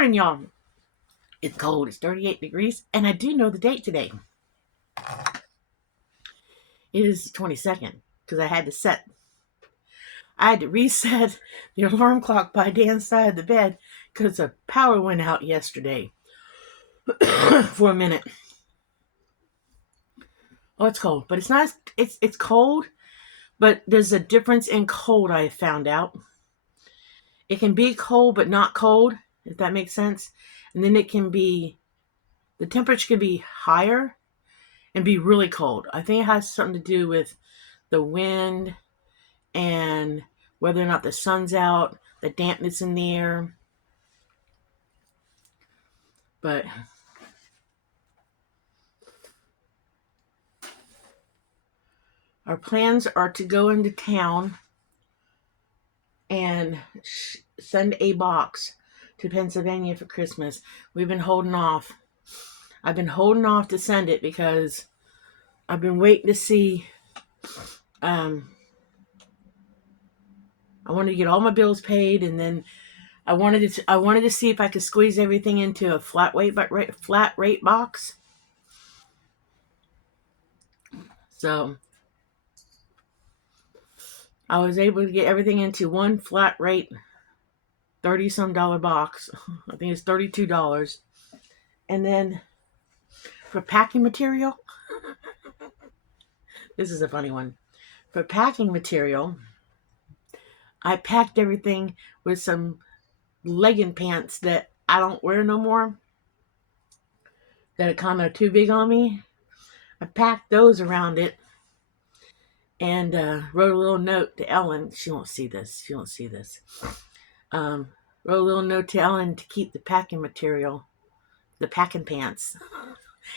morning, y'all. It's cold. It's 38 degrees, and I do know the date today. It is the 22nd because I had to reset the alarm clock by Dan's side of the bed because the power went out yesterday for a minute. Oh, it's cold, but it's not. It's cold, but there's a difference in cold. I have found out. It can be cold, but not cold, if that makes sense. And then the temperature can be higher and be really cold. I think it has something to do with the wind and whether or not the sun's out, the dampness in the air. But our plans are to go into town and send a box to Pennsylvania for Christmas. We've been holding off. I've been holding off to send it because I've been waiting to see. I wanted to get all my bills paid, and then I wanted to see if I could squeeze everything into a flat rate box. So I was able to get everything into one flat rate, $30-some box. I think it's $32. And then for packing material, this is a funny one. For packing material, I packed everything with some legging pants that I don't wear no more, that are kind of too big on me. I packed those around it and wrote a little note to Ellen. She won't see this. Wrote a little note to Ellen to keep the packing material, the packing pants,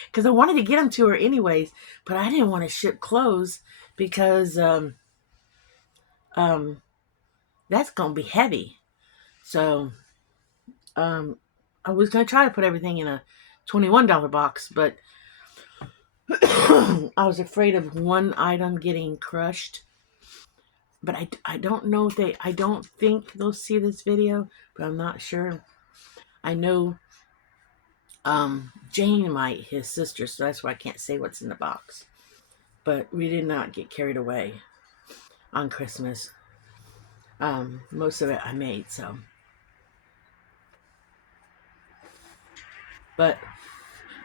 because I wanted to get them to her anyways, but I didn't want to ship clothes because that's gonna be heavy. So I was gonna try to put everything in a $21 box, but I was afraid of one item getting crushed. But I don't know if I don't think they'll see this video, but I'm not sure. I know Jane might, his sister, so that's why I can't say what's in the box. But we did not get carried away on Christmas. Most of it I made, so. But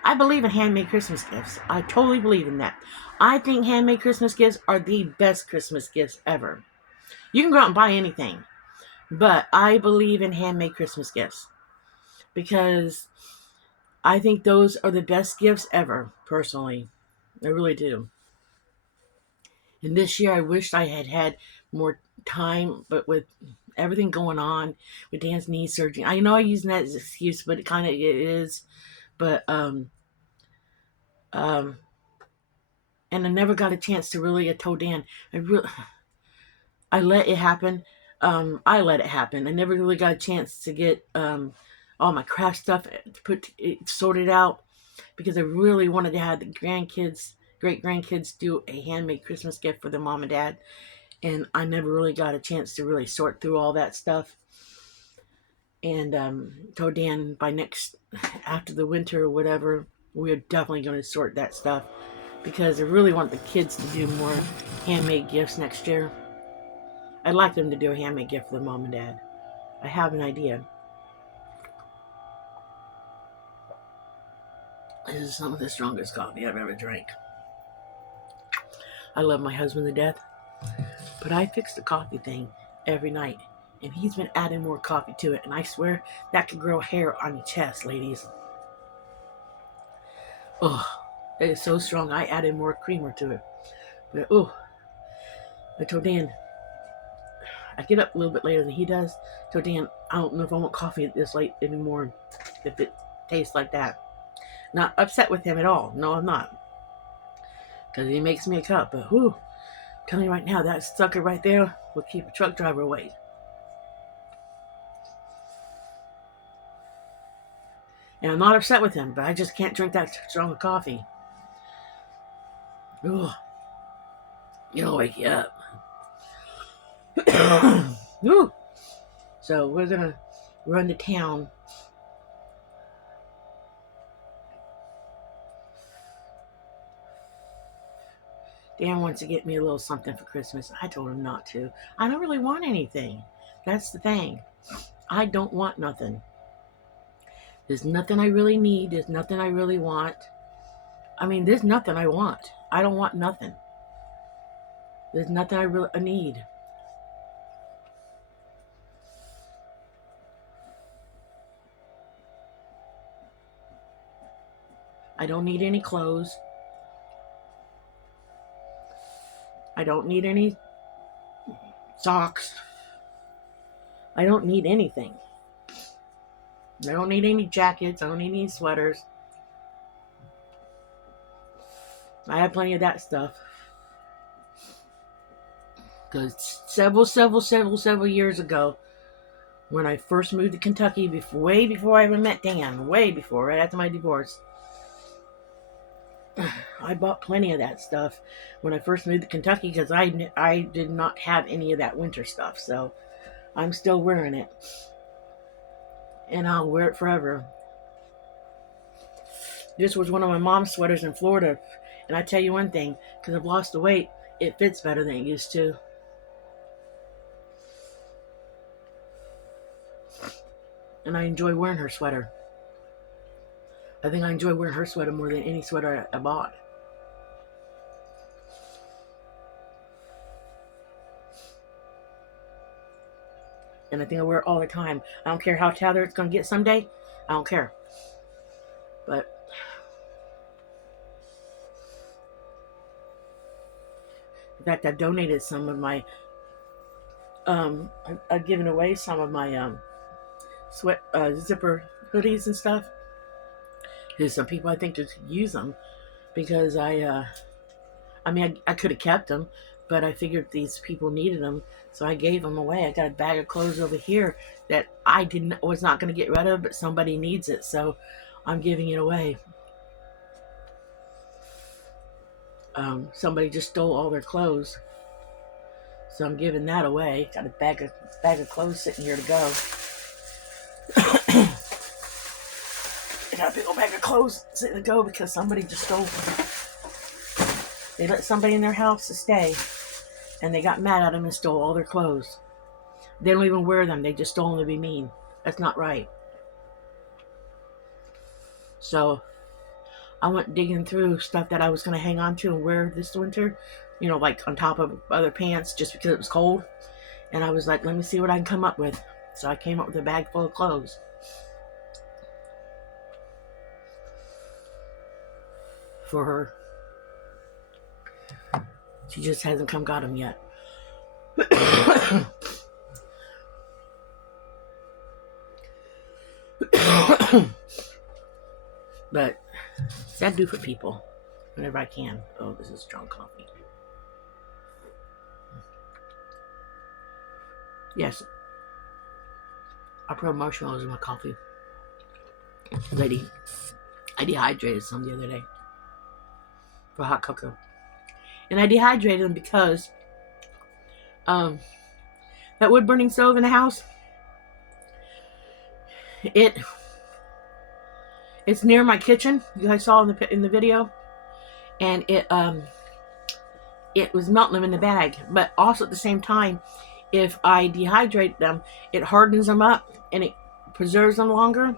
I believe in handmade Christmas gifts. I totally believe in that. I think handmade Christmas gifts are the best Christmas gifts ever. You can go out and buy anything, but I believe in handmade Christmas gifts because I think those are the best gifts ever, personally. I really do. And this year I wished I had had more time, but with everything going on with Dan's knee surgery, I know I'm using that as an excuse, but it is. But and I never got a chance to really. I told Dan, I let it happen. I let it happen. I never really got a chance to get all my craft stuff sorted out because I really wanted to have the great grandkids, do a handmade Christmas gift for their mom and dad, and I never really got a chance to really sort through all that stuff. And told Dan after the winter or whatever, we're definitely going to sort that stuff because I really want the kids to do more handmade gifts next year. I'd like them to do a handmade gift for their mom and dad. I have an idea. This is some of the strongest coffee I've ever drank. I love my husband to death, but I fix the coffee thing every night, and he's been adding more coffee to it, and I swear that could grow hair on your chest, ladies. Oh, it is so strong. I added more creamer to it. But I told Dan, I get up a little bit later than he does. I told Dan, I don't know if I want coffee this late anymore if it tastes like that. Not upset with him at all. No, I'm not. Because he makes me a cup. But I'm telling you right now, that sucker right there will keep a truck driver away. And I'm not upset with him, but I just can't drink that strong of coffee. Ooh. It'll wake you up. Ooh. So we're going to run to town Dan wants to get me a little something for Christmas. I told him not to. I don't really want anything. That's the thing. I don't want nothing. There's nothing I really need. There's nothing I really want. I mean, there's nothing I want. I don't want nothing. There's nothing I really need. I don't need any clothes. I don't need any socks. I don't need anything. I don't need any jackets. I don't need any sweaters. I have plenty of that stuff. Because several years ago, when I first moved to Kentucky, way before I even met Dan, way before, right after my divorce, I bought plenty of that stuff when I first moved to Kentucky because I did not have any of that winter stuff. So I'm still wearing it. And I'll wear it forever. This was one of my mom's sweaters in Florida. And I tell you one thing, because I've lost the weight, it fits better than it used to. And I enjoy wearing her sweater. I think I enjoy wearing her sweater more than any sweater I bought. And I think I wear it all the time. I don't care how tattered it's going to get someday. I don't care. But in fact, I've donated some of my I've given away some of my sweat zipper hoodies and stuff. There's some people I think could use them because I could have kept them, but I figured these people needed them, so I gave them away. I got a bag of clothes over here that I was not going to get rid of, but somebody needs it, so I'm giving it away. Somebody just stole all their clothes, so I'm giving that away. Got a bag of clothes sitting here to go. I got a big old bag of clothes sitting to go because somebody just stole. They let somebody in their house to stay, and they got mad at them and stole all their clothes. They don't even wear them. They just stole them to be mean. That's not right. So I went digging through stuff that I was going to hang on to and wear this winter, like on top of other pants just because it was cold. And I was like, let me see what I can come up with. So I came up with a bag full of clothes for her. She just hasn't come got them yet. But I do for people whenever I can. Oh, this is strong coffee. Yes, I put marshmallows in my coffee. I dehydrated some the other day for hot cocoa. And I dehydrated them because that wood burning stove in the house, it's near my kitchen. You guys saw in the video, and it was melting them in the bag. But also at the same time, if I dehydrate them, it hardens them up and it preserves them longer.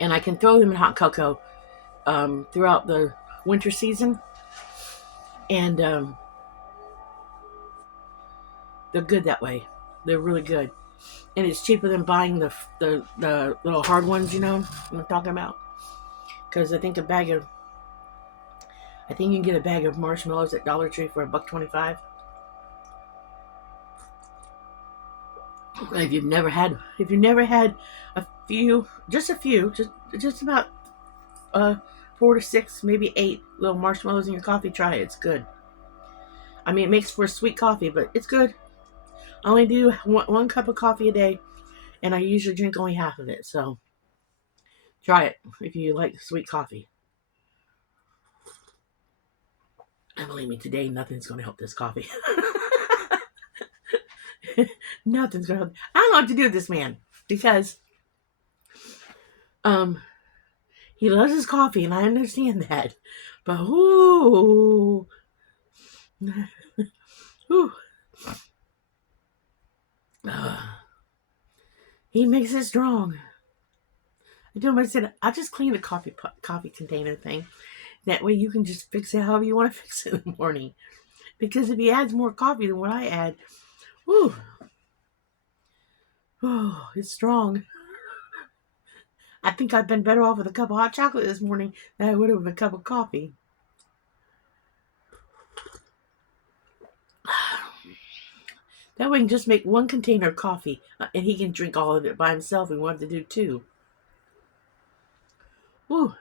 And I can throw them in hot cocoa throughout the winter season, and they're good that way. They're really good, and it's cheaper than buying the little hard ones. You know what I'm talking about? Because I think you can get a bag of marshmallows at Dollar Tree for $1.25. If you've never had just about 4 to 6, maybe 8 little marshmallows in your coffee, try it. It's good. I mean, it makes for sweet coffee, but it's good. I only do one cup of coffee a day, and I usually drink only half of it. So try it if you like sweet coffee. And believe me, today nothing's going to help this coffee. Nothing's going to help. I don't know what to do with this man because He loves his coffee, and I understand that. But ooh, ooh, he makes it strong. I told him, I said, I'll just clean the coffee container thing. That way you can just fix it however you want to fix it in the morning. Because if he adds more coffee than what I add, ooh, oh, it's strong. I think I've been better off with a cup of hot chocolate this morning than I would have with a cup of coffee. That way, I can just make one container of coffee, and he can drink all of it by himself. We wanted to do two. Ooh,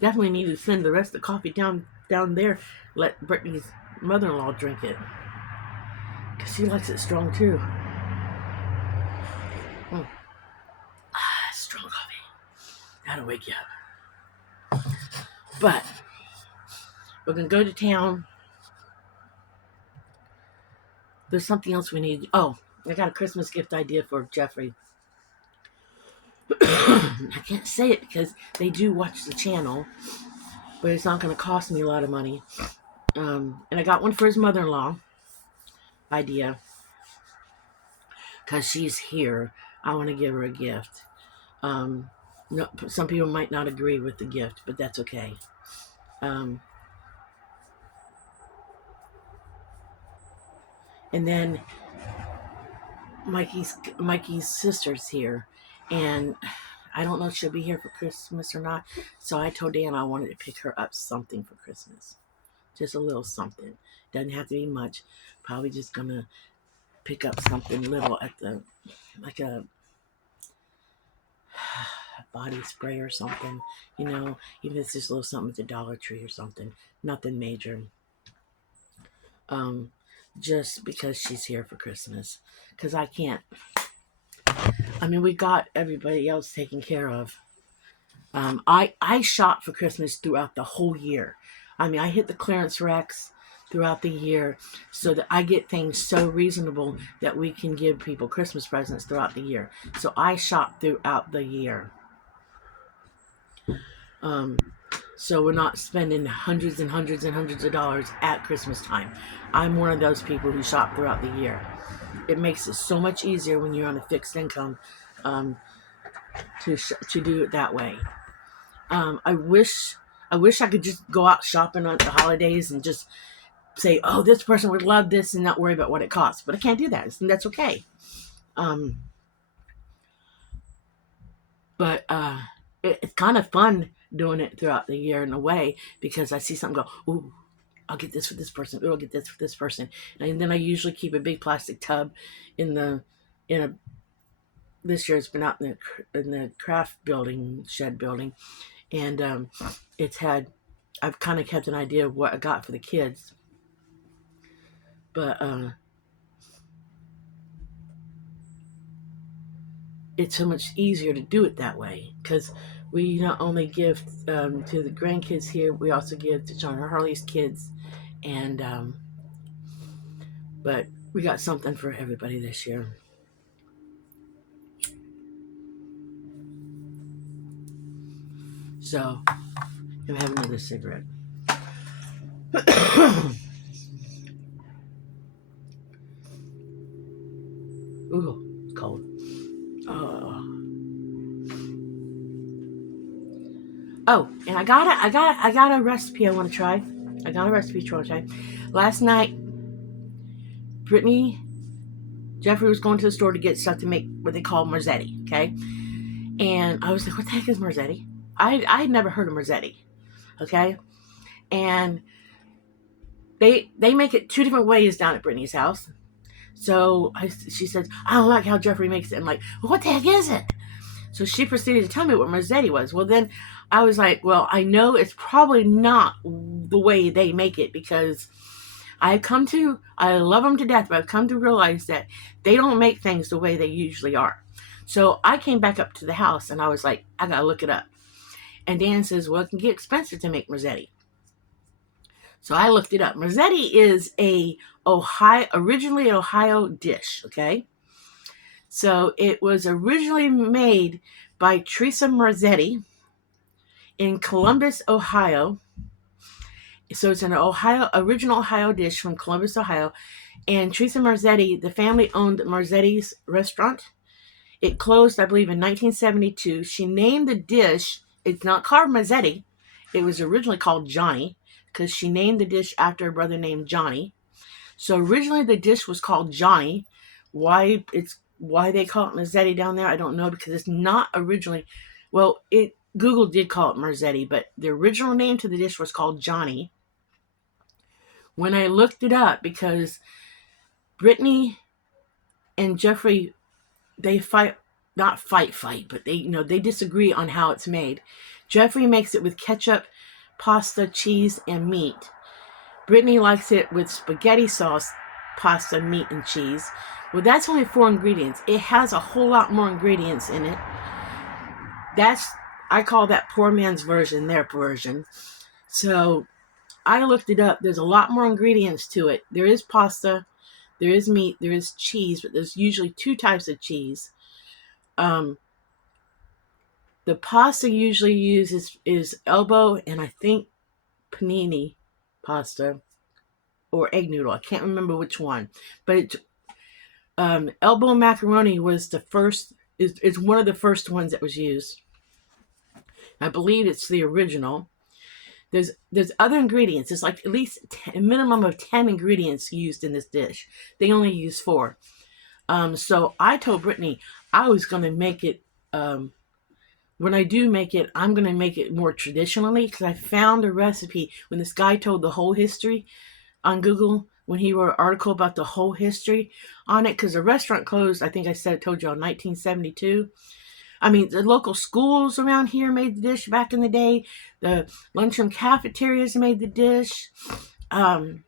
definitely need to send the rest of the coffee down there. Let Brittany's mother-in-law drink it, because she likes it strong too. Mm. Strong coffee. That'll wake you up. But we're gonna go to town. There's something else we need. Oh, I got a Christmas gift idea for Jeffrey. I can't say it because they do watch the channel, but it's not going to cost me a lot of money. And I got one for his mother-in-law idea because she's here. I want to give her a gift. No, some people might not agree with the gift, but that's okay. And then Mikey's sister's here, and I don't know if she'll be here for Christmas or not. So I told Dan I wanted to pick her up something for Christmas. Just a little something. Doesn't have to be much. Probably just gonna pick up something little at the, like a body spray or something. Even if it's just a little something at the Dollar Tree or something. Nothing major. Just because she's here for Christmas. Because I can't. We got everybody else taken care of. I shop for Christmas throughout the whole year. I hit the clearance racks throughout the year so that I get things so reasonable that we can give people Christmas presents throughout the year. So I shop throughout the year. So we're not spending hundreds and hundreds and hundreds of dollars at Christmas time. I'm one of those people who shop throughout the year. It makes it so much easier when you're on a fixed income to do it that way. I wish I could just go out shopping on the holidays and just say, oh, this person would love this and not worry about what it costs. But I can't do that, and that's okay. But it's kind of fun doing it throughout the year in a way, because I see something go, ooh, I'll get this for this person. Ooh, I'll get this for this person. And then I usually keep a big plastic tub this year it's been out in the craft shed building. And I've kind of kept an idea of what I got for the kids. But it's so much easier to do it that way, because we not only give to the grandkids here, we also give to John Harley's kids. And but we got something for everybody this year. So I'm having another cigarette. Ooh, it's cold. Oh, and I got a recipe I want to try. Last night, Jeffrey was going to the store to get stuff to make what they call Marzetti, okay? And I was like, what the heck is Marzetti? I had never heard of Marzetti, okay? And they make it two different ways down at Brittany's house. So she said, I don't like how Jeffrey makes it. I'm like, well, what the heck is it? So she proceeded to tell me what Marzetti was. Well, then I was like, well, I know it's probably not the way they make it, because I love them to death, but I've come to realize that they don't make things the way they usually are. So I came back up to the house and I was like, I gotta look it up. And Dan says, well, it can get expensive to make Marzetti. So I looked it up. Marzetti is originally an Ohio dish, okay? So it was originally made by Teresa Marzetti in Columbus, Ohio. So it's an original Ohio dish from Columbus, Ohio. And Teresa Marzetti, the family owned Marzetti's restaurant. It closed, I believe, in 1972. She named the dish, it's not called Marzetti. It was originally called Johnny because she named the dish after a brother named Johnny. So originally the dish was called Johnny. Why they call it Marzetti down there, I don't know, because it's not originally, well, Google did call it Marzetti, but the original name to the dish was called Johnny. When I looked it up, because Brittany and Jeffrey, they not fight, but they disagree on how it's made. Jeffrey makes it with ketchup, pasta, cheese, and meat. Brittany likes it with spaghetti sauce, pasta, meat, and cheese. Well, that's only 4 ingredients. It has a whole lot more ingredients in it. I call that poor man's version, their version. So I looked it up. There's a lot more ingredients to it. There is pasta, there is meat, there is cheese, but there's usually 2 types of cheese. The pasta usually used is elbow and I think panini pasta or egg noodle. I can't remember which one, but elbow macaroni was the first. Is one of the first ones that was used. I believe it's the original. There's other ingredients. It's like at least a minimum of 10 ingredients used in this dish. They only use 4. So I told Brittany I was going to make it. When I do make it, I'm going to make it more traditionally because I found a recipe when this guy told the whole history on Google when he wrote an article about the whole history on it, because the restaurant closed, I think told you in 1972. I mean, the local schools around here made the dish back in the day. The lunchroom cafeterias made the dish. It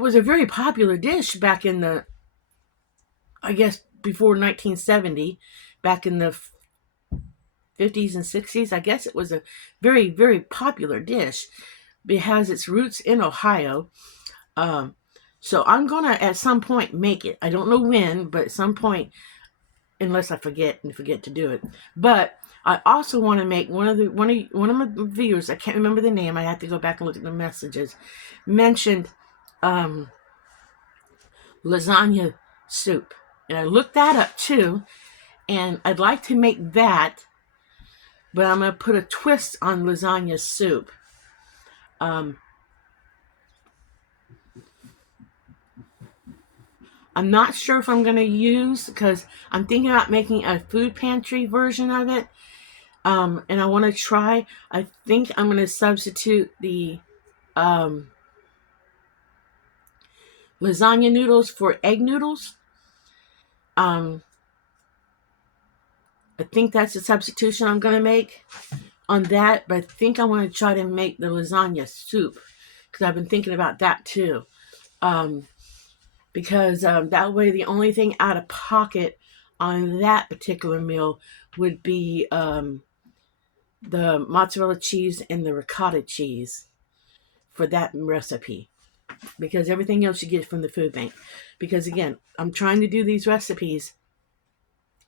was a very popular dish back in the, I guess, before 1970, back in the 50s and 60s. I guess it was a very, very popular dish. It has its roots in Ohio. So I'm going to, at some point, make it. I don't know when, but at some point, unless I forget to do it. But I also want to make one of my viewers, I can't remember the name, I have to go back and look at the messages, mentioned lasagna soup. And I looked that up too, and I'd like to make that, but I'm going to put a twist on lasagna soup. I'm not sure if I'm going to use, because I'm thinking about making a food pantry version of it. And I want to try, I think I'm going to substitute the lasagna noodles for egg noodles. I think that's the substitution I'm going to make on that. But I think I want to try to make the lasagna soup, because I've been thinking about that too. Because that way the only thing out of pocket on that particular meal would be the mozzarella cheese and the ricotta cheese for that recipe, because everything else you get from the food bank. Because again, I'm trying to do these recipes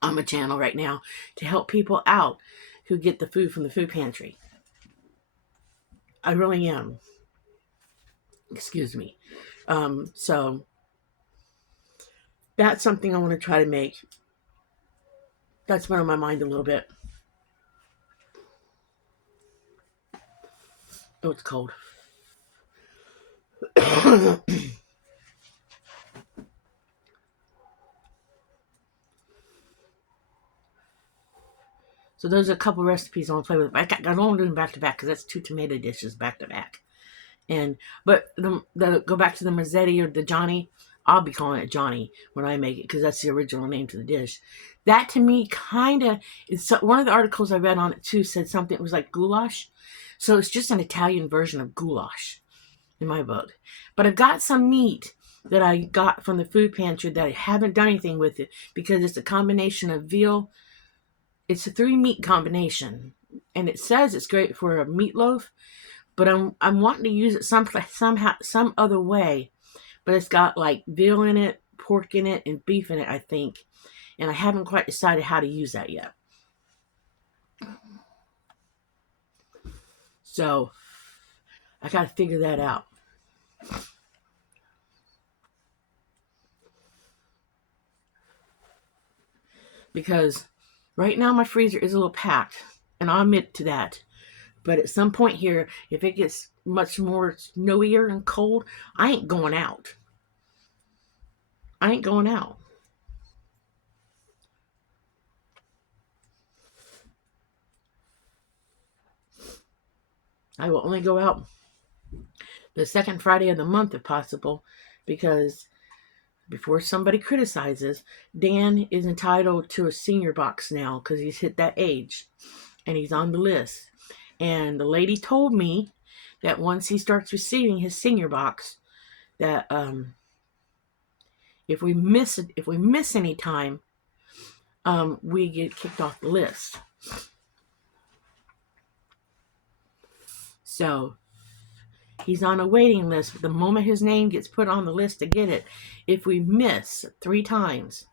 on my channel right now to help people out who get the food from the food pantry. I really am. Excuse me. So that's something I want to try to make. That's been on my mind a little bit. Oh, it's cold. So those are a couple recipes I want to play with. I don't want to do them back to back because that's 2 tomato dishes back to back. But go back to the Marzetti or the Johnny. I'll be calling it Johnny when I make it because that's the original name to the dish. That to me kind of is one of the articles I read on it too said something. It was like goulash, so it's just an Italian version of goulash in my book. But I've got some meat that I got from the food pantry that I haven't done anything with it because it's a combination of veal. It's a 3 meat combination, and it says it's great for a meatloaf. But I'm wanting to use it some other way. But it's got like veal in it, pork in it, and beef in it, I think. And I haven't quite decided how to use that yet. So I got to figure that out. Because right now my freezer is a little packed, and I'll admit to that. But at some point here, if it gets much more snowier and cold, I ain't going out. I ain't going out. I will only go out the second Friday of the month if possible, because before somebody criticizes, Dan is entitled to a senior box now because he's hit that age and he's on the list. And the lady told me that once he starts receiving his senior box, that if we miss any time, we get kicked off the list. So he's on a waiting list, but the moment his name gets put on the list to get it, if we miss 3 times,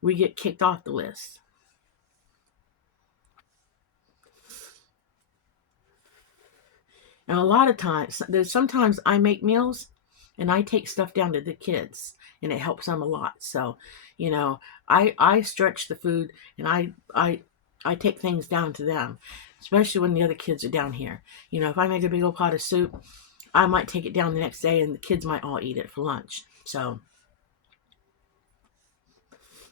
we get kicked off the list. And a lot of times, sometimes I make meals and I take stuff down to the kids, and it helps them a lot. So, you know, I stretch the food, and I take things down to them, especially when the other kids are down here. You know, if I make a big old pot of soup, I might take it down the next day, and the kids might all eat it for lunch. So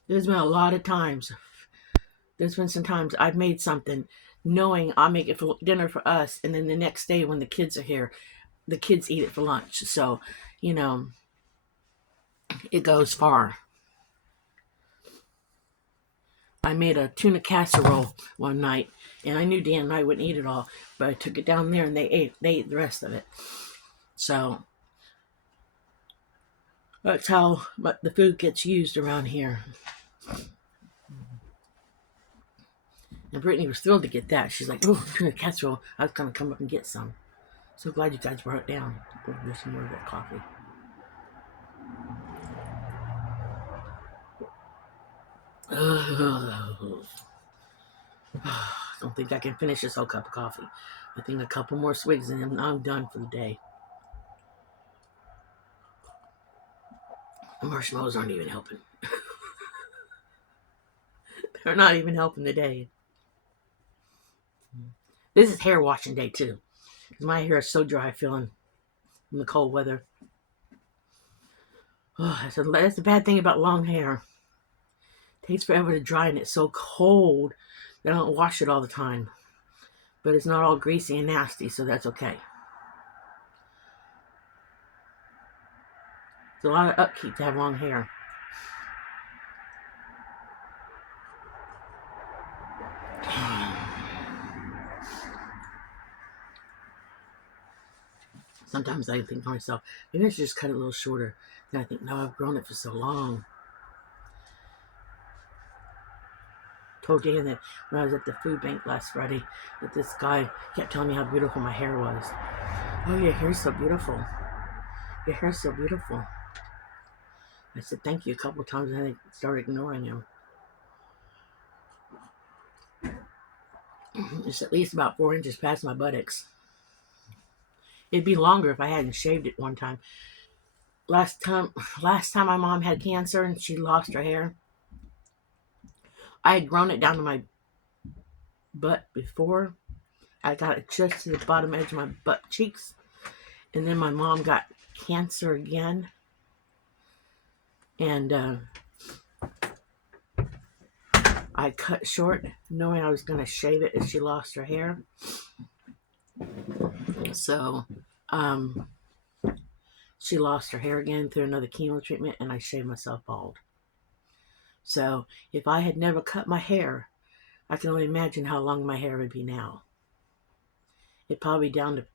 there's been a lot of times. There's been some times I've made something knowing I'll make it for dinner for us, and then the next day when the kids are here, the kids eat it for lunch. So, you know, it goes far. I made a tuna casserole one night, and I knew Dan and I wouldn't eat it all, but I took it down there and they ate the rest of it. So that's how the food gets used around here. And Brittany was thrilled to get that. She's like, "Oh, tuna casserole! I was gonna come up and get some." So glad you guys brought it down. There's some more of that coffee. I don't think I can finish this whole cup of coffee. I think a couple more swigs and I'm done for the day. The marshmallows aren't even helping. They're not even helping today. This is hair washing day too, because my hair is so dry feeling in the cold weather. Oh, that's the bad thing about long hair. It takes forever to dry, and it's so cold that I don't wash it all the time. But it's not all greasy and nasty, so that's okay. It's a lot of upkeep to have long hair. Sometimes I think to myself, maybe I should just cut it a little shorter. Then I think, no, I've grown it for so long. Told Dan that when I was at the food bank last Friday, that this guy kept telling me how beautiful my hair was. Oh, your hair's so beautiful. Your hair's so beautiful. I said thank you a couple of times, and I started ignoring him. It's at least about 4 inches past my buttocks. It'd be longer if I hadn't shaved it one time. Last time my mom had cancer and she lost her hair, I had grown it down to my butt before. I got it just to the bottom edge of my butt cheeks. And then my mom got cancer again. And I cut short, knowing I was going to shave it if she lost her hair. So, she lost her hair again through another chemo treatment, and I shaved myself bald. So, if I had never cut my hair, I can only imagine how long my hair would be now. It'd probably down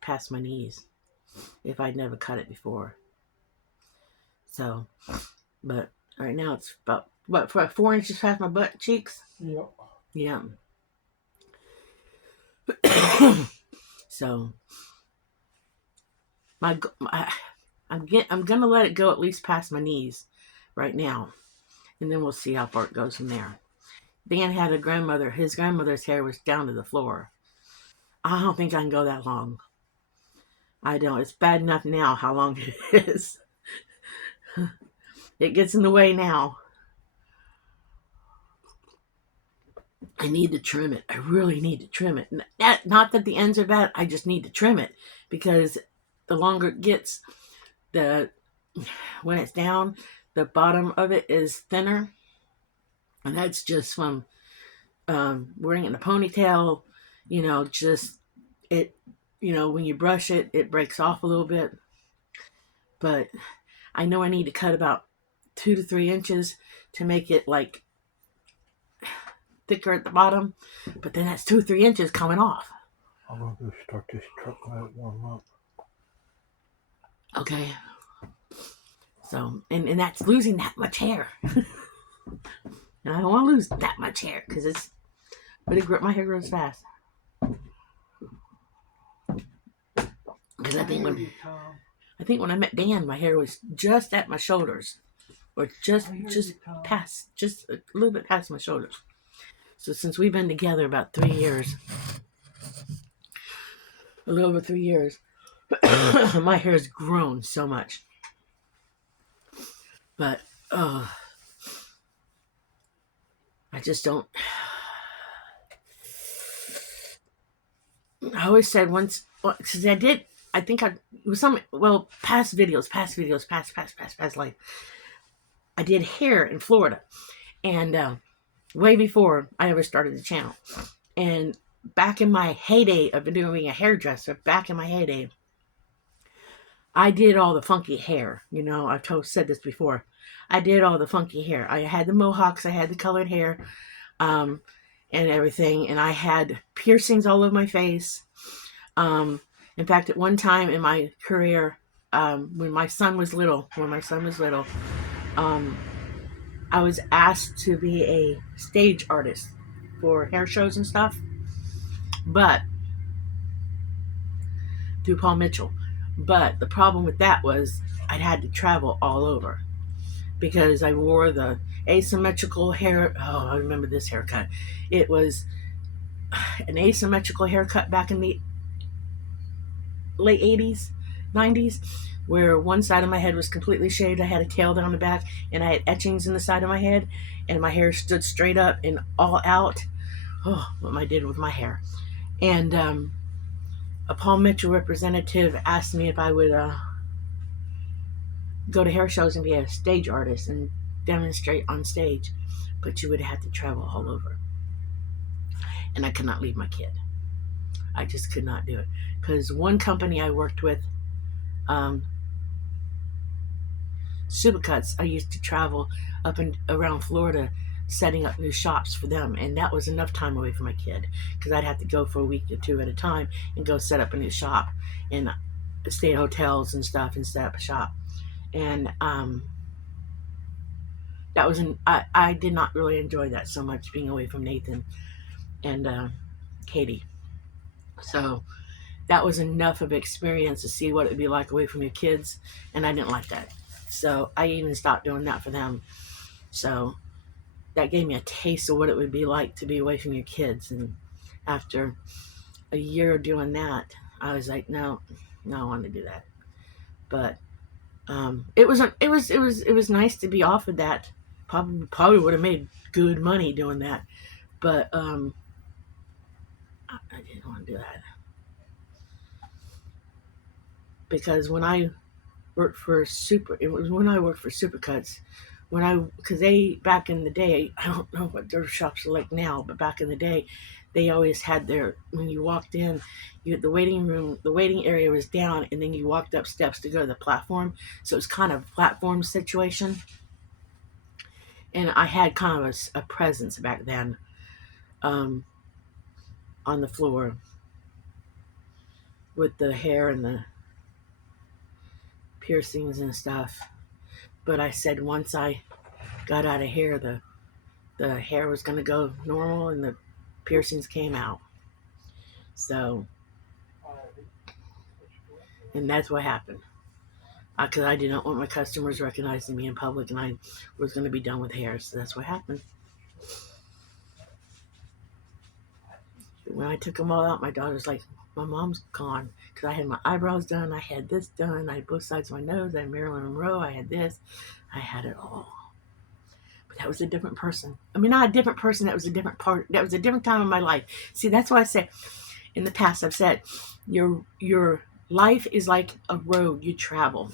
past my knees if I'd never cut it before. So, but right now it's about, what, 4 inches past my butt cheeks? Yep. Yeah. So, I'm gonna let it go at least past my knees right now, and then we'll see how far it goes from there. Dan had a grandmother. His grandmother's hair was down to the floor. I don't think I can go that long. I don't. It's bad enough now how long it is. It gets in the way now. I need to trim it. I really need to trim it. Not that the ends are bad. I just need to trim it because the longer it gets, the when it's down, the bottom of it is thinner, and that's just from wearing it in a ponytail. Just it. When you brush it, it breaks off a little bit. But I know I need to cut about 2 to 3 inches to make it like thicker at the bottom. But then that's 2 or 3 inches coming off. I'm gonna go start this truck light warm up. Okay. So, and that's losing that much hair. And I don't want to lose that much hair because my hair grows fast. Because I think when I met Dan, my hair was just at my shoulders, or just past, just a little bit past my shoulders. So since we've been together about 3 years, a little over 3 years, my hair has grown so much. But I just don't. I always said once, because I did. I think it was past videos, past life. I did hair in Florida, and way before I ever started the channel. And back in my heyday of being a hairdresser, I did all the funky hair. I've said this before. I did all the funky hair. I had the mohawks, I had the colored hair, and everything, and I had piercings all over my face. In fact, at one time in my career, when my son was little, I was asked to be a stage artist for hair shows and stuff, but through Paul Mitchell. But the problem with that was I'd had to travel all over because I wore the asymmetrical hair. Oh, I remember this haircut. It was an asymmetrical haircut back in the late 80s, 90s, where one side of my head was completely shaved. I had a tail down the back, and I had etchings in the side of my head, and my hair stood straight up and all out. Oh, what I did with my hair. And a Paul Mitchell representative asked me if I would go to hair shows and be a stage artist and demonstrate on stage, but you would have to travel all over. And I could not leave my kid. I just could not do it. Because one company I worked with, Supercuts, I used to travel up and around Florida setting up new shops for them, and that was enough time away from my kid because I'd have to go for a week or two at a time and go set up a new shop and stay at hotels and stuff and set up a shop. And that was I did not really enjoy that so much, being away from Nathan and Katie. So that was enough of experience to see what it would be like away from your kids, and I didn't like that. So I even stopped doing that for them. So that gave me a taste of what it would be like to be away from your kids. And after a year of doing that, I was like, no, I want to do that. But it was nice to be offered that. Probably would have made good money doing that, but I didn't want to do that because when I worked for Supercuts, because they back in the day, I don't know what their shops are like now, but back in the day, they always had when you walked in, the waiting area was down, and then you walked up steps to go to the platform, so it was kind of a platform situation. And I had kind of a presence back then, on the floor with the hair and the piercings and stuff. But I said once I got out of hair, the hair was going to go normal and the piercings came out. So, and that's what happened. Because I did not want my customers recognizing me in public, and I was going to be done with hair. So that's what happened. When I took them all out, my daughter's like, my mom's gone. Because I had my eyebrows done, I had this done, I had both sides of my nose, I had Marilyn Monroe, I had this, I had it all. But that was a different person. I mean, not a different person, that was a different part, that was a different time in my life. See, that's why I say, in the past, I've said, your life is like a road you travel.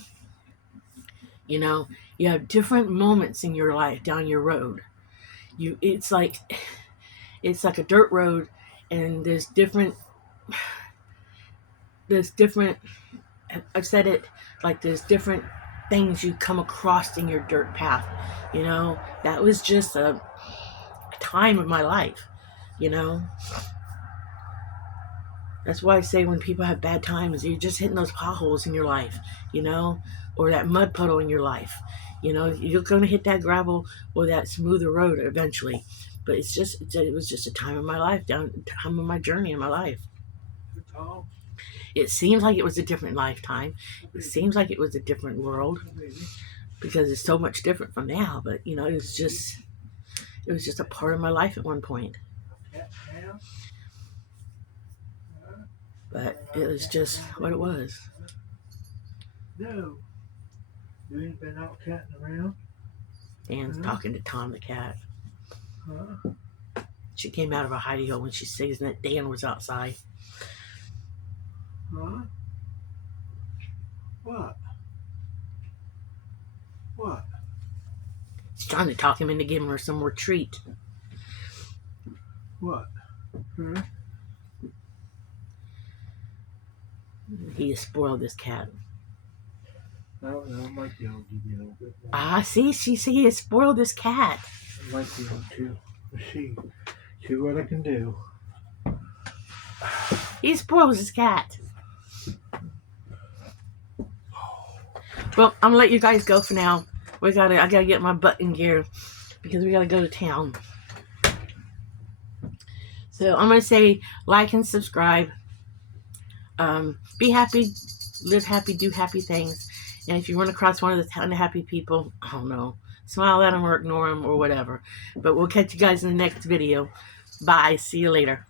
You know, you have different moments in your life down your road. It's like a dirt road, and there's different. I've said it like there's different things you come across in your dirt path. You know, that was just a time of my life. You know, that's why I say when people have bad times, you're just hitting those potholes in your life. You know, or that mud puddle in your life. You know, you're going to hit that gravel or that smoother road eventually. But it was just a time of my life, time of my journey in my life. It seems like it was a different lifetime. It seems like it was a different world because it's so much different from now. But you know, it was just a part of my life at one point. But it was just what it was. No, you ain't been out catting around. Dan's talking to Tom the cat. She came out of her hidey hole when she says that Dan was outside. What? What? She's trying to talk him into giving her some more treat. What? He has spoiled this cat. I don't know. I might be able to give you a little bit more. Ah, see, he has spoiled this cat. I might be able to. See what I can do. He spoils his cat. Well, I'm gonna let you guys go for now. I gotta get my butt in gear because we gotta go to town. So I'm gonna say like and subscribe. Be happy, live happy, do happy things. And if you run across one of the unhappy people, I don't know, smile at them or ignore them or whatever. But we'll catch you guys in the next video. Bye. See you later.